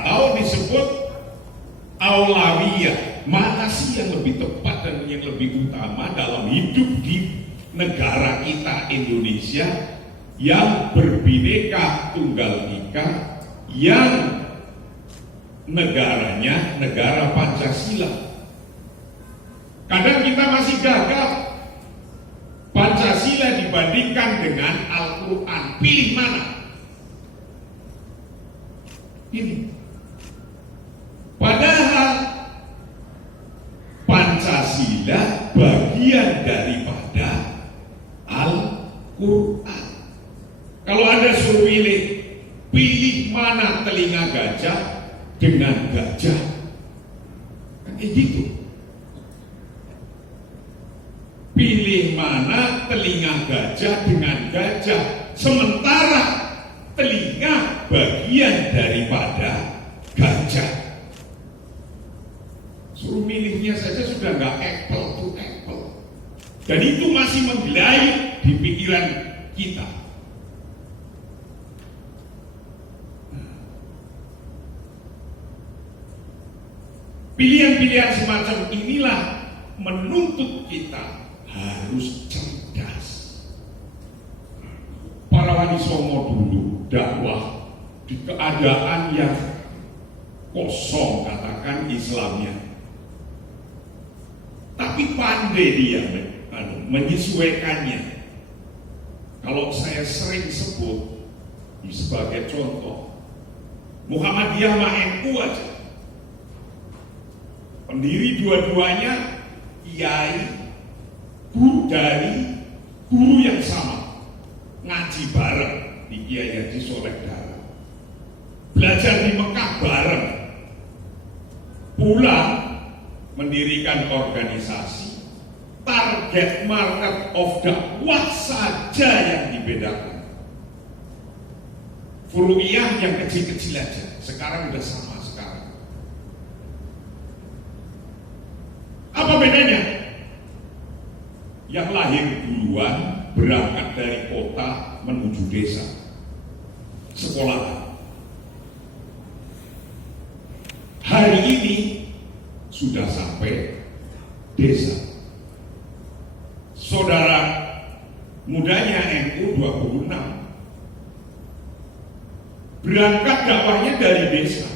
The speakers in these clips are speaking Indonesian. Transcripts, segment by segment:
atau disebut aulawiyah. Mana sih yang lebih tepat dan yang lebih utama dalam hidup di negara kita Indonesia yang berbineka tunggal ika, yang negaranya negara Pancasila. Kadang kita masih gagal. Pancasila dibandingkan dengan Al-Quran, pilih mana? Ini. Padahal Pancasila bagian daripada Al-Quran. Kalau Anda suruh pilih mana telinga gajah dengan gajah, kan kayak gitu. Pilih mana telinga gajah dengan gajah, sementara telinga bagian daripada gajah. Suruh milihnya saja sudah nggak apple to apple. Dan itu masih menggelayut di pikiran kita. Pilihan-pilihan semacam inilah menuntut kita harus cerdas. Para wali songo dulu dakwah di keadaan yang kosong, katakan Islamnya, tapi pandai dia menyesuaikannya. Kalau saya sering sebut sebagai contoh, Muhammadiyah sama NU aja, pendiri dua-duanya kiai, guru dari guru yang sama, ngaji bareng di Kiai Haji Soleh Darah, belajar di Mekah bareng, pulang mendirikan organisasi. Target market of dakwah saja yang dibedakan. Furu'iyah yang kecil-kecil aja, sekarang udah sama sekarang. Apa bedanya? Yang lahir duluan berangkat dari kota menuju desa, sekolah. Hari ini sudah sampai desa. Saudara mudanya NU 26 berangkat dakwahnya dari desa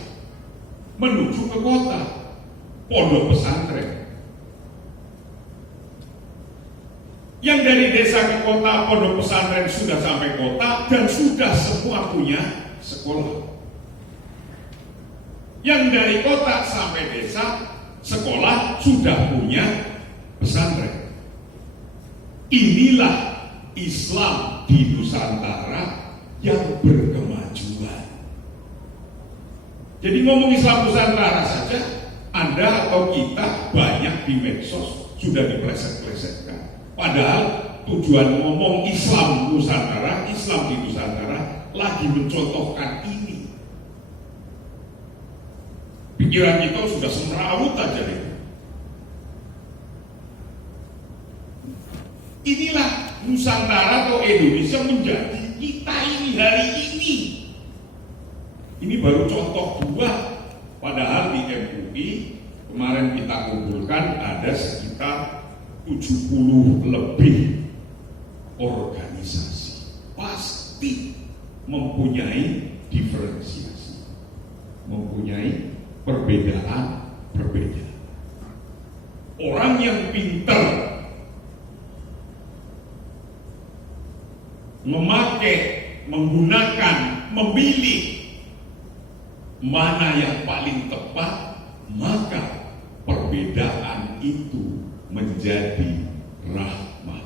menuju ke kota, pondok pesantren. Yang dari desa ke kota, pondok pesantren sudah sampai kota dan sudah semua punya sekolah. Yang dari kota sampai desa, sekolah sudah punya pesantren. Inilah Islam di Nusantara yang berkemajuan. Jadi ngomong Islam Nusantara saja, Anda atau kita banyak di medsos sudah dipleset-plesetkan. Padahal tujuan ngomong Islam Nusantara, Islam di Nusantara lagi mencontohkan ini. Pikiran kita sudah semerawut aja itu. Inilah Nusantara atau Indonesia menjadi kita ini hari ini. Ini baru contoh dua. Padahal di MUI kemarin kita kumpulkan ada sekitar 70 lebih organisasi. Pasti mempunyai diferensiasi, mempunyai perbedaan. Orang yang pintar memakai, menggunakan, memilih mana yang paling tepat, maka perbedaan itu menjadi rahmat.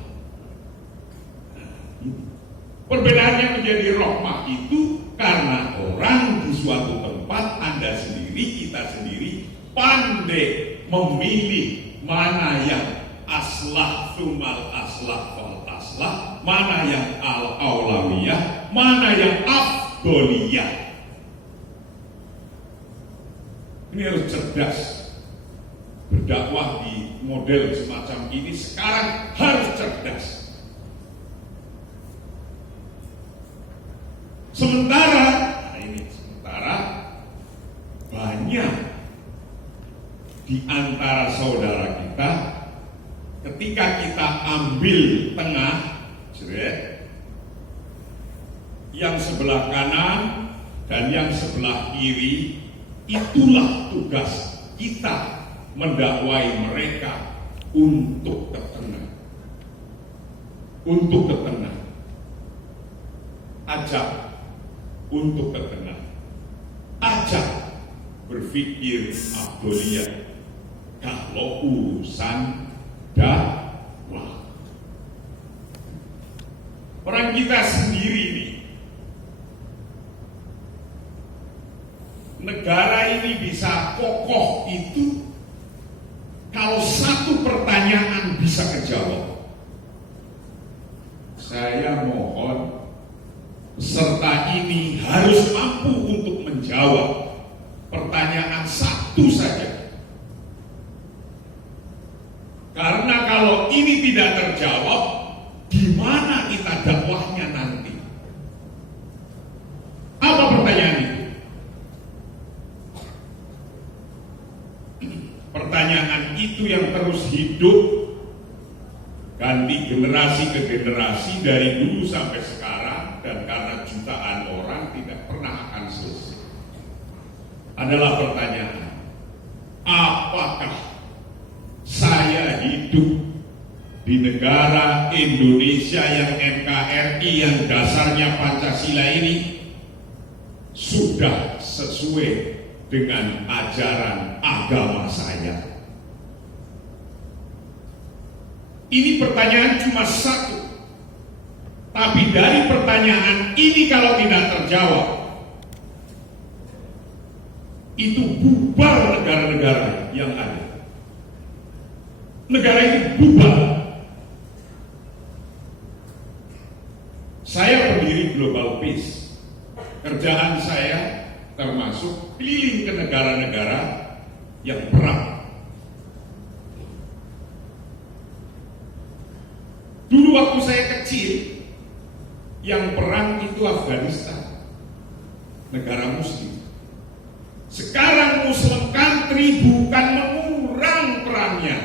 Perbedaannya menjadi rahmat itu karena orang di suatu tempat, Anda sendiri, kita sendiri pandai memilih mana yang aslah sumal aslah fal aslah, mana yang al-aulawiyah, mana yang afdoliyah. Ini harus cerdas. Berdakwah di model semacam ini sekarang harus cerdas. Sementara banyak di antara saudara kita ketika kita ambil tengah, yang sebelah kanan dan yang sebelah kiri, itulah tugas kita mendakwai mereka untuk ke tengah. Untuk ke tengah. Ajak untuk ke tengah. Ajak berpikir abdoliyah kalau urusan dakwah. Orang kita sendiri ini, negara ini bisa kokoh itu kalau satu pertanyaan bisa kejawab. Saya mohon peserta ini harus mampu untuk menjawab pertanyaan satu saja. Karena kalau ini tidak terjawab, di mana kita dakwahnya nanti? Apa pertanyaan itu? Pertanyaan itu yang terus hidup, ganti generasi ke generasi dari dulu sampai sekarang, dan karena jutaan orang tidak pernah akan selesai. Adalah pertanyaan, apakah saya hidup di negara Indonesia yang NKRI yang dasarnya Pancasila ini sudah sesuai dengan ajaran agama saya? Ini pertanyaan cuma satu, tapi dari pertanyaan ini kalau tidak terjawab, itu bubar negara-negara yang ada. Negara itu bubar. Saya pendiri Global Peace. Kerjaan saya termasuk keliling ke negara-negara yang perang. Dulu waktu saya kecil, yang perang itu Afghanistan, negara muslim. Sekarang Muslim country bukan mengurang perangnya,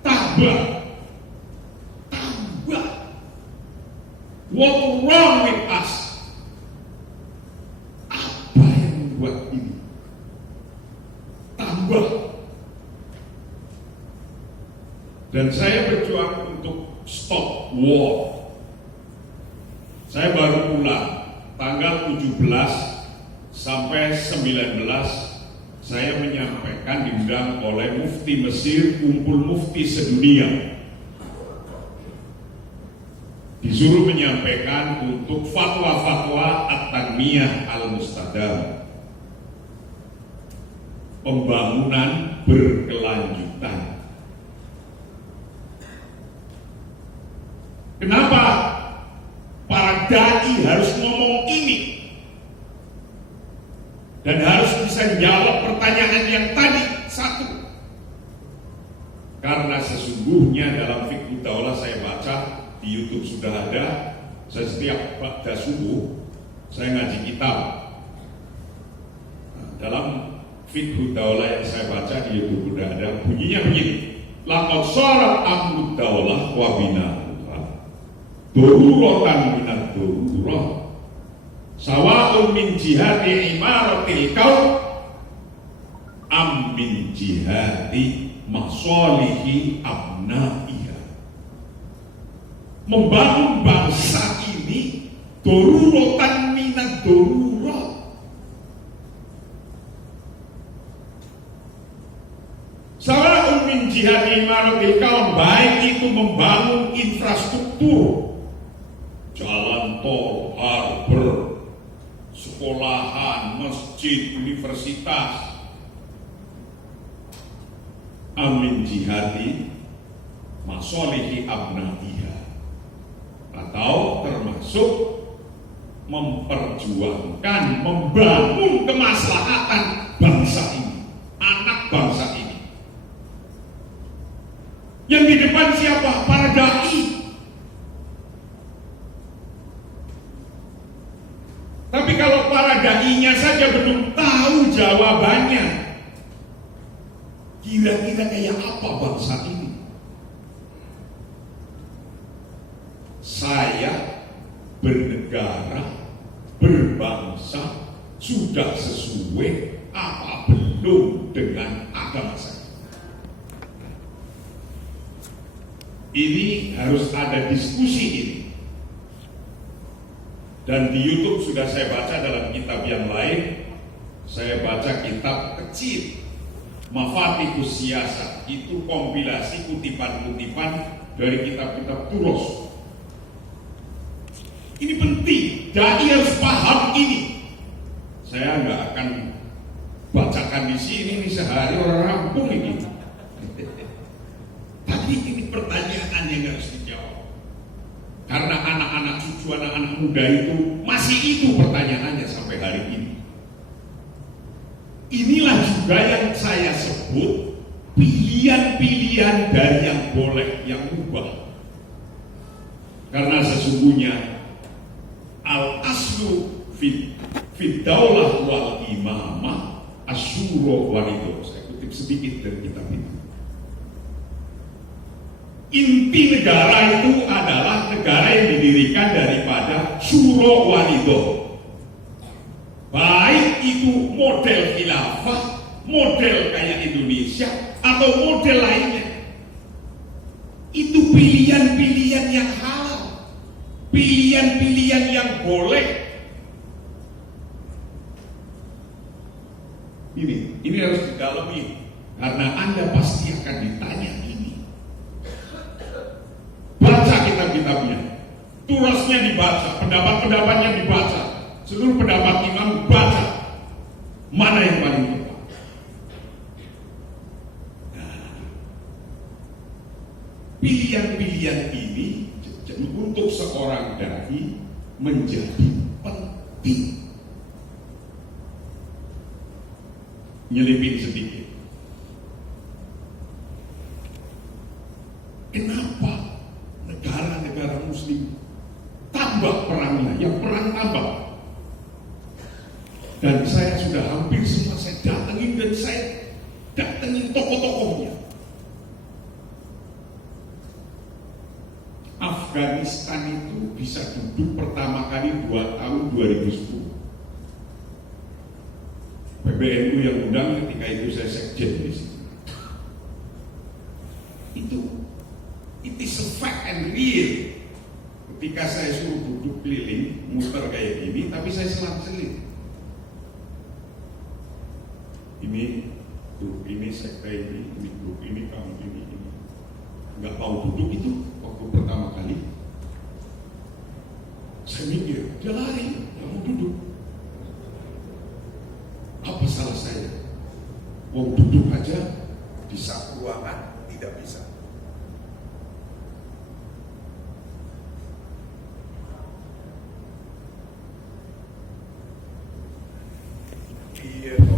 tambah. What wrong with us? Apa yang membuat ini? Tambah. Dan saya berjuang untuk stop war. Saya baru pulang tanggal 17 sampai 19, saya menyampaikan diundang oleh Mufti Mesir, kumpul Mufti sedunia. Disuruh menyampaikan untuk fatwa-fatwa At-Tanmiyah Al-Mustadam, pembangunan berkelanjutan. Kenapa para dai harus ngomong ini? Dan harus bisa jawab pertanyaan yang tadi satu. Karena sesungguhnya dalam Fiqh Daulah saya baca, di YouTube sudah ada, saya setiap pada subuh saya ngaji kitab. Nah, dalam Fiqh Daulah yang saya baca di YouTube sudah ada, bunyinya begini: laqad sharat amrud daulah wa bina'uha daruratan minad darurah sawa'un min jihati imaratil qaum am min jihati masalihi abnaiha. Membangun bangsa ini daruratan minad darurah. Sawa'un min jihati imaratil qaum, baik itu membangun infrastruktur, jalan tol, harbor, sekolahan, masjid, universitas, amin jihadi masolihi abnaiha, atau termasuk memperjuangkan, membangun kemaslahatan bangsa ini, anak bangsa ini. Yang di depan siapa? Para dai. Tapi kalau para dai-nya saja belum tahu jawabannya, Kira-kira kayak apa bangsa ini? Saya bernegara, berbangsa, sudah sesuai apa belum dengan agama saya? Ini harus ada diskusi ini. Dan di YouTube sudah saya baca dalam kitab yang lain, saya baca kitab kecil Mafatihus Siyasat, itu kompilasi kutipan-kutipan dari kitab-kitab Turos. Ini penting, dai harus paham ini. Saya nggak akan bacakan di sini, ini sehari orang rampung ini. Tapi ini pertanyaan yang harus dijawab. Karena anak-anak cucu, anak-anak muda itu masih itu pertanyaannya sampai hari ini. Inilah juga yang saya sebut pilihan-pilihan dari yang boleh, yang mubah. Karena sesungguhnya al-aslu fit daulah wal imamah asyura walido. Saya kutip sedikit dari kitab itu. Inti negara itu adalah negara yang didirikan daripada syuro walido. Baik itu model khilafah, model kayak Indonesia, atau model lainnya. Itu pilihan-pilihan yang halal, pilihan-pilihan yang boleh. Ini harus didalami, karena Anda pasti akan ditanya ini. Baca kitab-kitabnya, turasnya dibaca, pendapat-pendapatnya dibaca. Seluruh pendapat imam baca, mana yang paling tepat. Nah, pilihan-pilihan ini untuk seorang dai menjadi penting. Nyelipin sedikit. Kenapa negara-negara muslim tambah perangnya, yang perang tambah? Dan saya sudah hampir semua saya datengin, dan saya datengin tokoh-tokohnya. Afghanistan itu bisa duduk pertama kali tahun 2010. PBNU yang undang ketika itu saya sekjen di sini. It is a fact and real. Ketika saya suruh duduk keliling, muter kayak gini, tapi saya selang-seling. Ini sekte ini grup ini, kamu ini. Nggak mau duduk itu waktu pertama kali. Saya mikir, dia lari, nggak mau duduk. Apa salah saya? Mau duduk aja di satu ruangan tidak bisa. Iya.